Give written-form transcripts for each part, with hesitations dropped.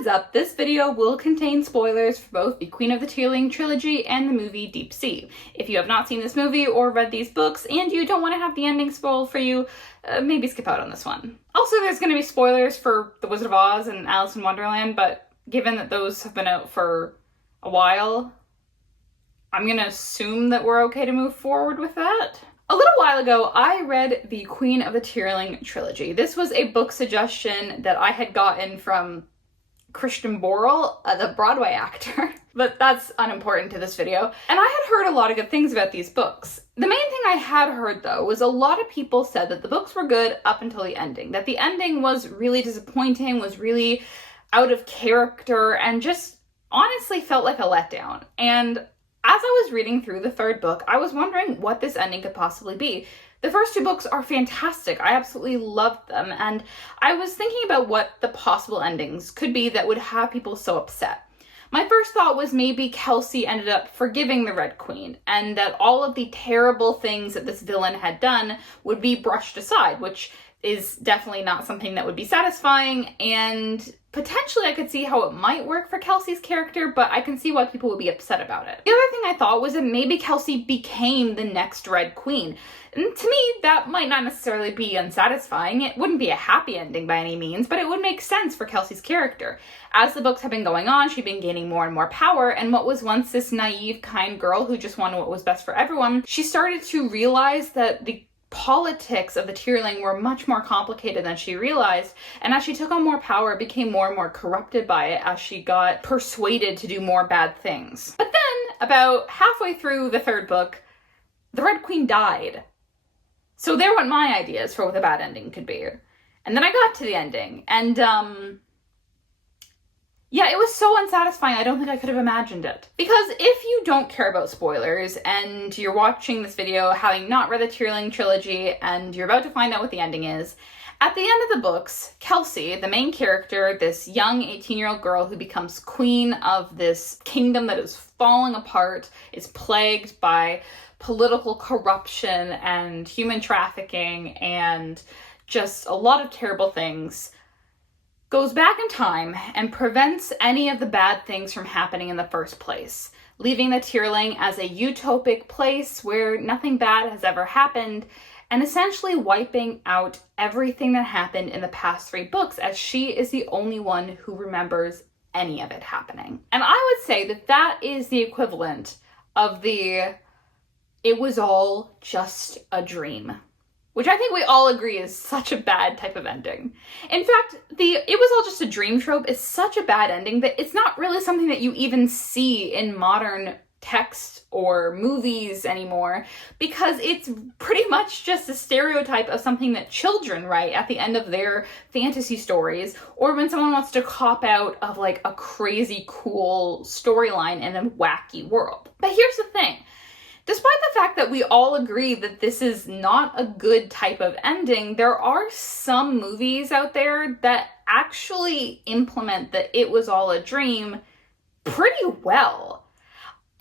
heads up, this video will contain spoilers for both the Queen of the Tearling trilogy and the movie Deep Sea. If you have not seen this movie or read these books and you don't want to have the ending spoiled for you, maybe skip out on this one. Also, there's going to be spoilers for The Wizard of Oz and Alice in Wonderland, but given that those have been out for a while, I'm going to assume that we're okay to move forward with that. A little while ago, I read the Queen of the Tearling trilogy. This was a book suggestion that I had gotten from Christian Borle, the Broadway actor, but that's unimportant to this video. And I had heard a lot of good things about these books. The main thing I had heard, though, was a lot of people said that the books were good up until the ending, that the ending was really disappointing, was really out of character, and just honestly felt like a letdown. And as I was reading through the third book, I was wondering what this ending could possibly be. The first two books are fantastic. I absolutely loved them, and I was thinking about what the possible endings could be that would have people so upset. My first thought was maybe Kelsey ended up forgiving the Red Queen, and that all of the terrible things that this villain had done would be brushed aside, which is definitely not something that would be satisfying, and potentially I could see how it might work for Kelsey's character, but I can see why people would be upset about it. The other thing I thought was that maybe Kelsey became the next Red Queen. And to me, that might not necessarily be unsatisfying. It wouldn't be a happy ending by any means, but it would make sense for Kelsey's character. As the books have been going on, she'd been gaining more and more power, and what was once this naive, kind girl who just wanted what was best for everyone, she started to realize that the politics of the Tearling were much more complicated than she realized, and as she took on more power, became more and more corrupted by it as she got persuaded to do more bad things. But then, about halfway through the third book, the Red Queen died. So there went my ideas for what the bad ending could be. And then I got to the ending, and yeah, it was so unsatisfying, I don't think I could have imagined it. Because if you don't care about spoilers, and you're watching this video having not read the Tearling trilogy, and you're about to find out what the ending is, at the end of the books, Kelsey, the main character, this young 18-year-old girl who becomes queen of this kingdom that is falling apart, is plagued by political corruption and human trafficking and just a lot of terrible things, goes back in time and prevents any of the bad things from happening in the first place, leaving the Tearling as a utopic place where nothing bad has ever happened, and essentially wiping out everything that happened in the past three books, as she is the only one who remembers any of it happening. And I would say that that is the equivalent of the "it was all just a dream," which I think we all agree is such a bad type of ending. In fact, the "it was all just a dream" trope is such a bad ending that it's not really something that you even see in modern text or movies anymore, because it's pretty much just a stereotype of something that children write at the end of their fantasy stories, or when someone wants to cop out of like a crazy cool storyline in a wacky world. But here's the thing. Despite the fact that we all agree that this is not a good type of ending, there are some movies out there that actually implement the "it was all a dream" pretty well.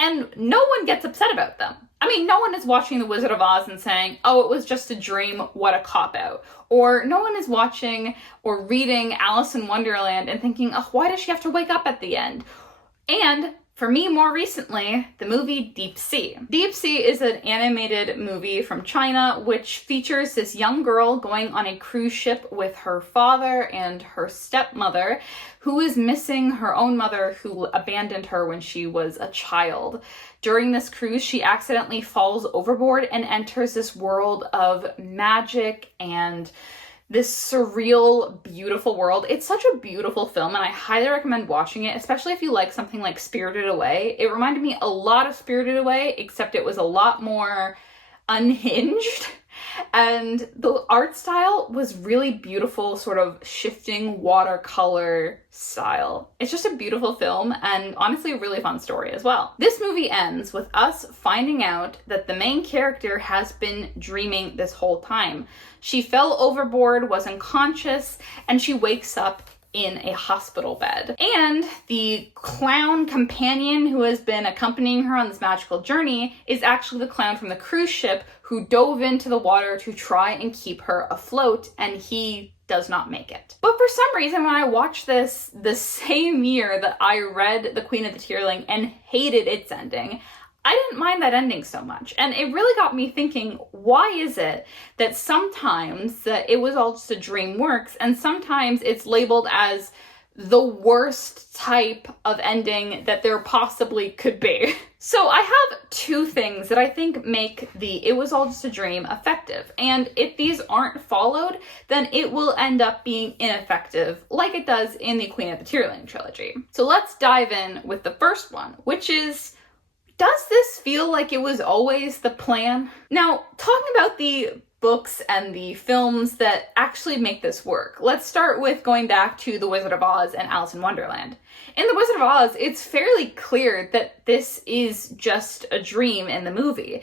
And no one gets upset about them. I mean, no one is watching The Wizard of Oz and saying, "oh, it was just a dream, what a cop-out." Or no one is watching or reading Alice in Wonderland and thinking, "oh, why does she have to wake up at the end?" And for me, more recently, the movie Deep Sea. Deep Sea is an animated movie from China which features this young girl going on a cruise ship with her father and her stepmother, who is missing her own mother, who abandoned her when she was a child. During this cruise, she accidentally falls overboard and enters this world of magic and this surreal, beautiful world. It's such a beautiful film, and I highly recommend watching it, especially if you like something like Spirited Away. It reminded me a lot of Spirited Away, except it was a lot more unhinged, and the art style was really beautiful, sort of shifting watercolor style. It's just a beautiful film, and honestly a really fun story as well. This movie ends with us finding out that the main character has been dreaming this whole time. She fell overboard, was unconscious, and she wakes up in a hospital bed. And the clown companion who has been accompanying her on this magical journey is actually the clown from the cruise ship who dove into the water to try and keep her afloat, and he does not make it. But for some reason, when I watched this the same year that I read The Queen of the Tearling and hated its ending, I didn't mind that ending so much. And it really got me thinking, why is it that sometimes It Was All Just a Dream works, and sometimes it's labeled as the worst type of ending that there possibly could be? So I have two things that I think make the It Was All Just a Dream effective. And if these aren't followed, then it will end up being ineffective, like it does in the Queen of the Tearling trilogy. So let's dive in with the first one, which is, does this feel like it was always the plan? Now, talking about the books and the films that actually make this work, let's start with going back to The Wizard of Oz and Alice in Wonderland. In The Wizard of Oz, it's fairly clear that this is just a dream in the movie.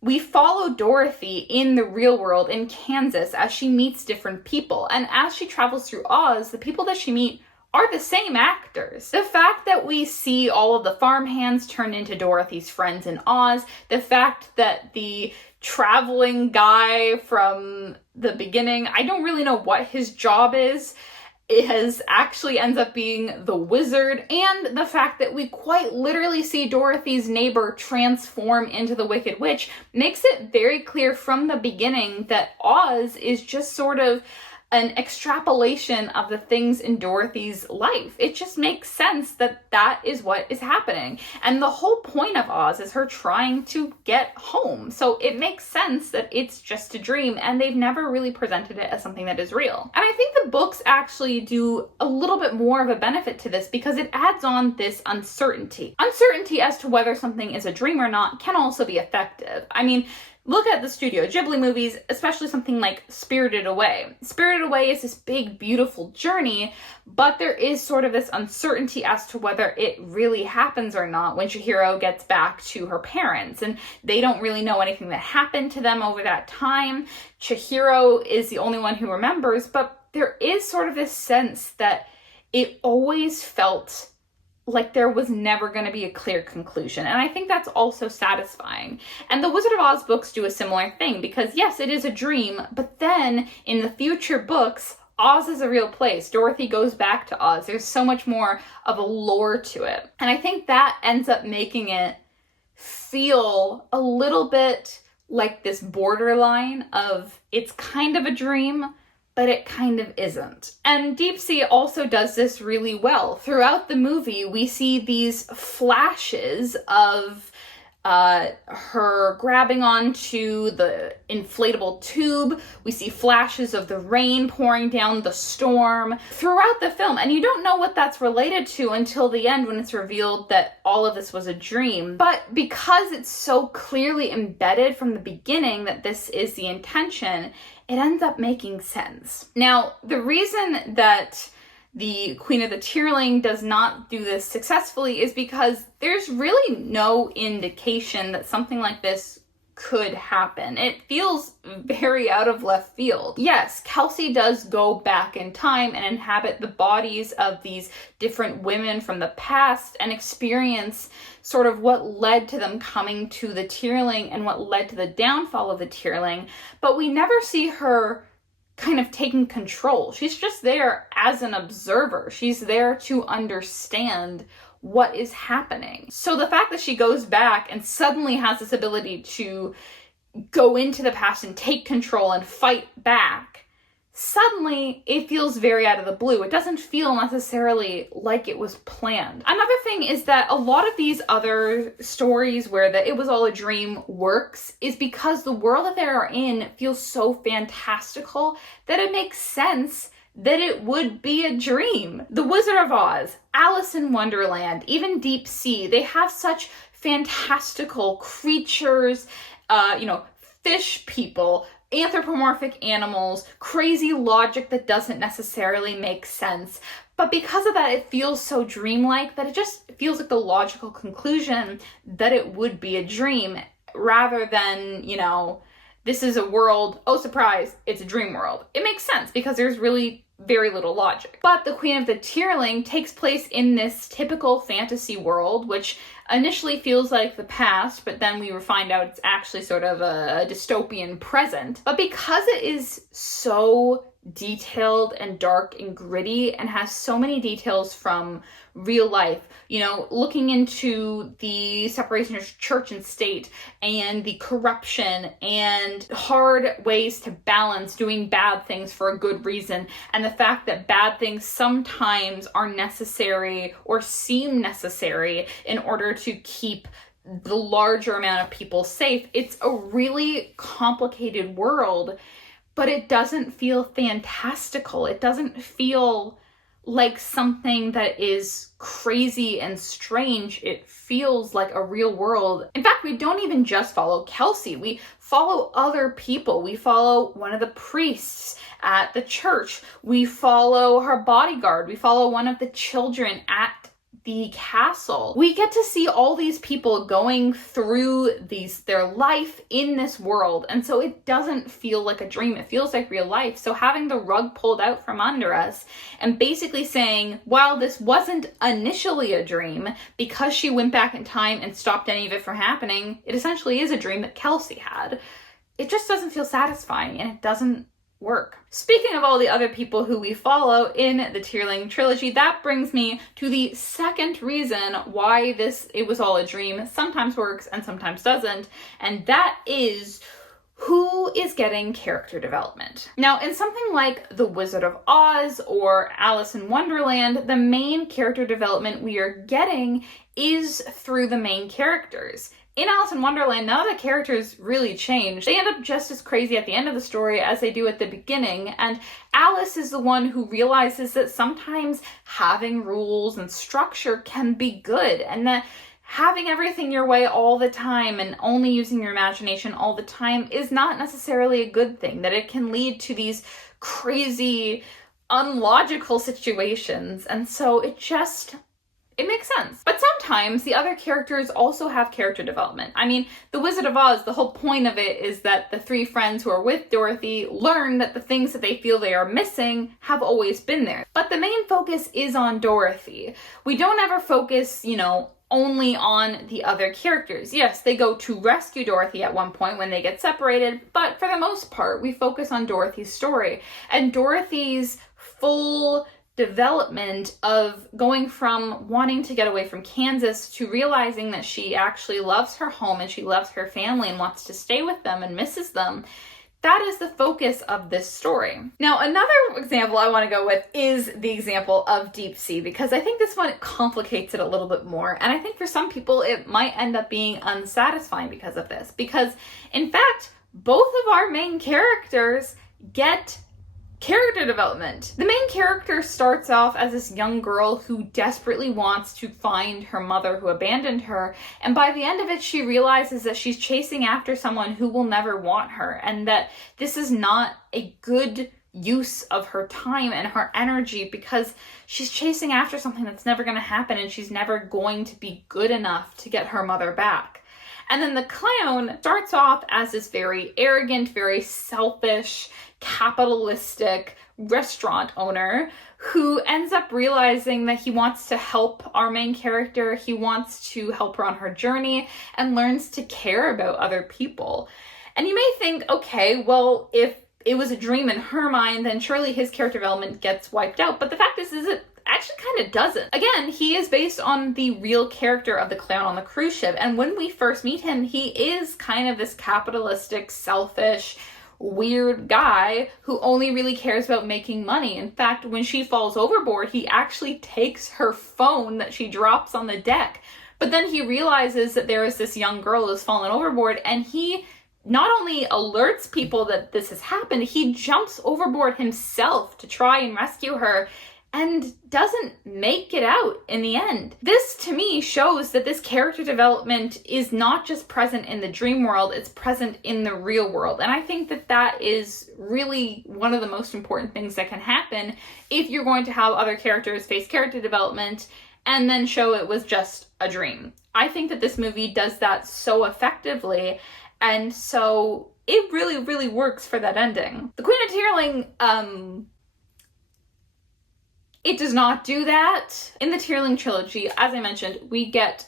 We follow Dorothy in the real world in Kansas as she meets different people, and as she travels through Oz, the people that she meets are the same actors. The fact that we see all of the farmhands turn into Dorothy's friends in Oz, the fact that the traveling guy from the beginning, I don't really know what his job is, actually ends up being the wizard, and the fact that we quite literally see Dorothy's neighbor transform into the Wicked Witch makes it very clear from the beginning that Oz is just sort of an extrapolation of the things in Dorothy's life. It just makes sense that that is what is happening. And the whole point of Oz is her trying to get home. So it makes sense that it's just a dream, and they've never really presented it as something that is real. And I think the books actually do a little bit more of a benefit to this because it adds on this uncertainty. Uncertainty as to whether something is a dream or not can also be effective. I mean, look at the Studio Ghibli movies, especially something like Spirited Away. Spirited Away is this big, beautiful journey, but there is sort of this uncertainty as to whether it really happens or not when Chihiro gets back to her parents, and they don't really know anything that happened to them over that time. Chihiro is the only one who remembers, but there is sort of this sense that it always felt like there was never going to be a clear conclusion. And I think that's also satisfying. And the Wizard of Oz books do a similar thing because yes, it is a dream, but then in the future books, Oz is a real place. Dorothy goes back to Oz. There's so much more of a lore to it. And I think that ends up making it feel a little bit like this borderline of it's kind of a dream, but it kind of isn't. And Deep Sea also does this really well. Throughout the movie, we see these flashes of her grabbing onto the inflatable tube. We see flashes of the rain pouring down, the storm throughout the film. And you don't know what that's related to until the end when it's revealed that all of this was a dream. But because it's so clearly embedded from the beginning that this is the intention, it ends up making sense. Now, the reason that the Queen of the Tearling does not do this successfully is because there's really no indication that something like this could happen. It feels very out of left field. Yes, Kelsey does go back in time and inhabit the bodies of these different women from the past and experience sort of what led to them coming to the Tearling and what led to the downfall of the Tearling, but we never see her kind of taking control. She's just there as an observer. She's there to understand what is happening. So the fact that she goes back and suddenly has this ability to go into the past and take control and fight back, suddenly it feels very out of the blue. It doesn't feel necessarily like it was planned. Another thing is that a lot of these other stories where It Was All a Dream works is because the world that they are in feels so fantastical that it makes sense that it would be a dream. The Wizard of Oz, Alice in Wonderland, even Deep Sea, they have such fantastical creatures, fish people, anthropomorphic animals, crazy logic that doesn't necessarily make sense. But because of that, it feels so dreamlike that it just feels like the logical conclusion that it would be a dream rather than, this is a world, oh surprise, it's a dream world. It makes sense because there's really very little logic. But the Queen of the Tearling takes place in this typical fantasy world, which initially feels like the past, but then we find out it's actually sort of a dystopian present. But because it is so detailed and dark and gritty and has so many details from real life, you know, looking into the separation of church and state and the corruption and hard ways to balance doing bad things for a good reason, and the fact that bad things sometimes are necessary or seem necessary in order to keep the larger amount of people safe. It's a really complicated world, but it doesn't feel fantastical. It doesn't feel like something that is crazy and strange. It feels like a real world. In fact, we don't even just follow Kelsey. We follow other people. We follow one of the priests at the church. We follow her bodyguard. We follow one of the children at the castle. We get to see all these people going through their life in this world, and so it doesn't feel like a dream. It feels like real life. So having the rug pulled out from under us and basically saying, while this wasn't initially a dream, because she went back in time and stopped any of it from happening, it essentially is a dream that Kelsey had. It just doesn't feel satisfying, and it doesn't work. Speaking of all the other people who we follow in the Tearling trilogy, that brings me to the second reason why it was all a dream sometimes works and sometimes doesn't, and that is who is getting character development. Now, in something like The Wizard of Oz or Alice in Wonderland, the main character development we are getting is through the main characters. In Alice in Wonderland, none of the characters really change. They end up just as crazy at the end of the story as they do at the beginning, and Alice is the one who realizes that sometimes having rules and structure can be good, and that having everything your way all the time and only using your imagination all the time is not necessarily a good thing, that it can lead to these crazy, unlogical situations, and so it makes sense. But sometimes the other characters also have character development. I mean, The Wizard of Oz, the whole point of it is that the three friends who are with Dorothy learn that the things that they feel they are missing have always been there. But the main focus is on Dorothy. We don't ever focus, only on the other characters. Yes, they go to rescue Dorothy at one point when they get separated, but for the most part, we focus on Dorothy's story and Dorothy's full development of going from wanting to get away from Kansas to realizing that she actually loves her home and she loves her family and wants to stay with them and misses them. That is the focus of this story. Now, another example I want to go with is the example of Deep Sea, because I think this one complicates it a little bit more. And I think for some people, it might end up being unsatisfying because of this. Because, in fact, both of our main characters get character development. The main character starts off as this young girl who desperately wants to find her mother who abandoned her, and by the end of it she realizes that she's chasing after someone who will never want her, and that this is not a good use of her time and her energy because she's chasing after something that's never going to happen and she's never going to be good enough to get her mother back. And then the clown starts off as this very arrogant, very selfish, capitalistic restaurant owner who ends up realizing that he wants to help our main character. He wants to help her on her journey and learns to care about other people. And you may think, okay, well, if it was a dream in her mind, then surely his character development gets wiped out. But the fact is it actually kind of doesn't. Again, he is based on the real character of the clown on the cruise ship. And when we first meet him, he is kind of this capitalistic, selfish, weird guy who only really cares about making money. In fact, when she falls overboard, he actually takes her phone that she drops on the deck. But then he realizes that there is this young girl who's fallen overboard, and he not only alerts people that this has happened, he jumps overboard himself to try and rescue her and doesn't make it out in the end. This, to me, shows that this character development is not just present in the dream world, it's present in the real world. And I think that that is really one of the most important things that can happen if you're going to have other characters face character development and then show it was just a dream. I think that this movie does that so effectively, and so it really, really works for that ending. The Queen of Tearling, It does not do that. In the Tierling trilogy, as I mentioned, we get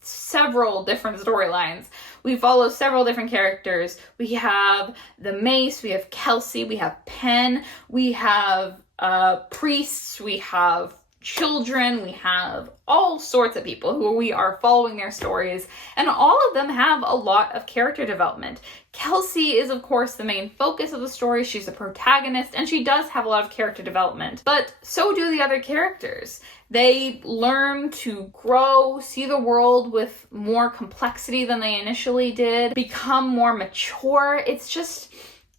several different storylines. We follow several different characters. We have the Mace, we have Kelsey, we have Penn, we have priests, we have children, we have all sorts of people who we are following their stories, and all of them have a lot of character development. Kelsey is, of course, the main focus of the story. She's the protagonist, and she does have a lot of character development, but so do the other characters. They learn to grow, see the world with more complexity than they initially did, become more mature. It's just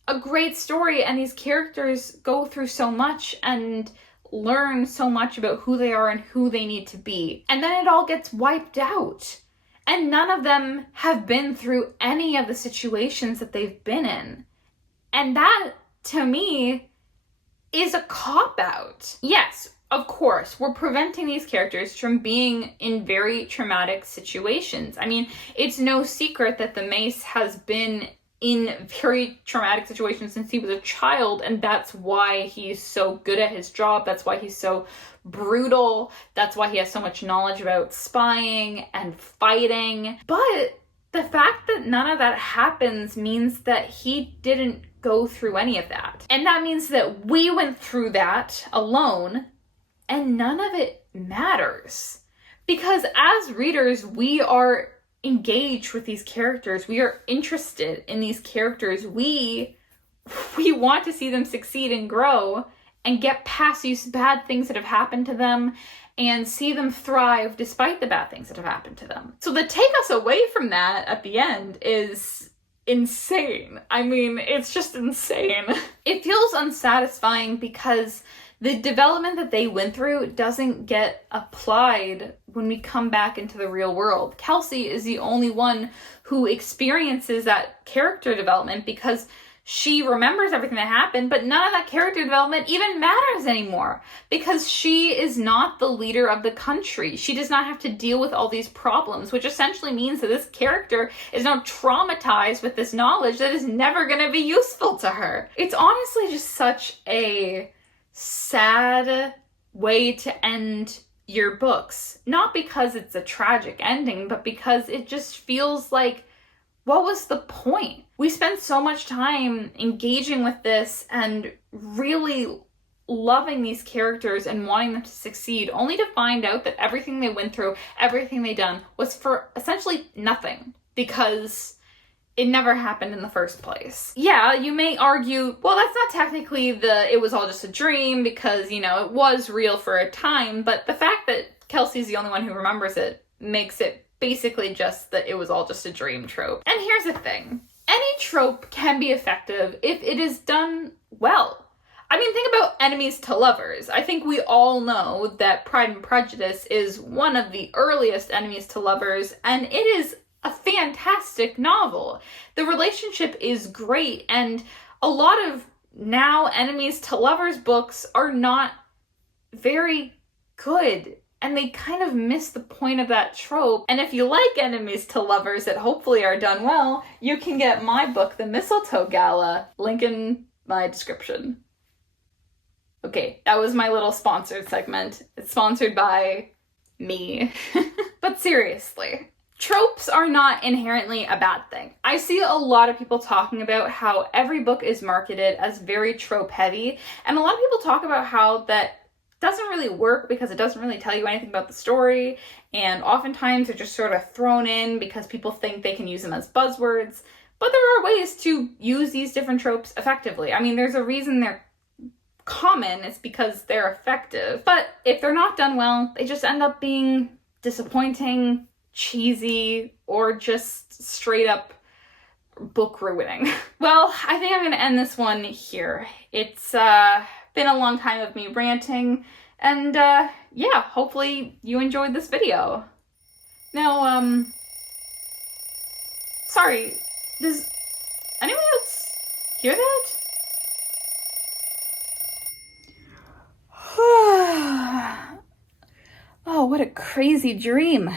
a great story, and these characters go through so much and learn so much about who they are and who they need to be. And then it all gets wiped out. And none of them have been through any of the situations that they've been in. And that, to me, is a cop-out. Yes, of course, we're preventing these characters from being in very traumatic situations. I mean, it's no secret that the Mace has been in very traumatic situations since he was a child, and that's why he's so good at his job. That's why he's so brutal. That's why he has so much knowledge about spying and fighting. But the fact that none of that happens means that he didn't go through any of that. And that means that we went through that alone, and none of it matters. Because as readers, we are engaged with these characters. We are interested in these characters. We want to see them succeed and grow and get past these bad things that have happened to them and see them thrive despite the bad things that have happened to them. So to take us away from that at the end is insane. I mean, it's just insane. It feels unsatisfying because the development that they went through doesn't get applied when we come back into the real world. Kelsey is the only one who experiences that character development because she remembers everything that happened, but none of that character development even matters anymore because she is not the leader of the country. She does not have to deal with all these problems, which essentially means that this character is now traumatized with this knowledge that is never going to be useful to her. It's honestly just such a sad way to end your books. Not because it's a tragic ending, but because it just feels like, what was the point? We spent so much time engaging with this and really loving these characters and wanting them to succeed, only to find out that everything they went through, everything they done, was for essentially nothing, because it never happened in the first place. Yeah, you may argue, well, that's not technically it was all just a dream because, you know, it was real for a time, but the fact that Kelsey's the only one who remembers it makes it basically just that it was all just a dream trope. And here's the thing. Any trope can be effective if it is done well. I mean, think about enemies to lovers. I think we all know that Pride and Prejudice is one of the earliest enemies to lovers, and it is a fantastic novel. The relationship is great, and a lot of now enemies to lovers books are not very good, and they kind of miss the point of that trope. And if you like enemies to lovers that hopefully are done well, you can get my book, The Mistletoe Gala, link in my description. Okay, that was my little sponsored segment. It's sponsored by me. But seriously, tropes are not inherently a bad thing. I see a lot of people talking about how every book is marketed as very trope heavy, and a lot of people talk about how that doesn't really work because it doesn't really tell you anything about the story, and oftentimes they're just sort of thrown in because people think they can use them as buzzwords. But there are ways to use these different tropes effectively. I mean, there's a reason they're common, it's because they're effective. But if they're not done well, they just end up being disappointing, cheesy, or just straight up book ruining. Well, I think I'm gonna end this one here. It's been a long time of me ranting, and yeah, hopefully you enjoyed this video. Now, sorry, does anyone else hear that? Oh, what a crazy dream.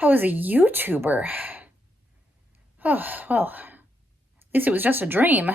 I was a YouTuber. Oh, well, at least it was just a dream.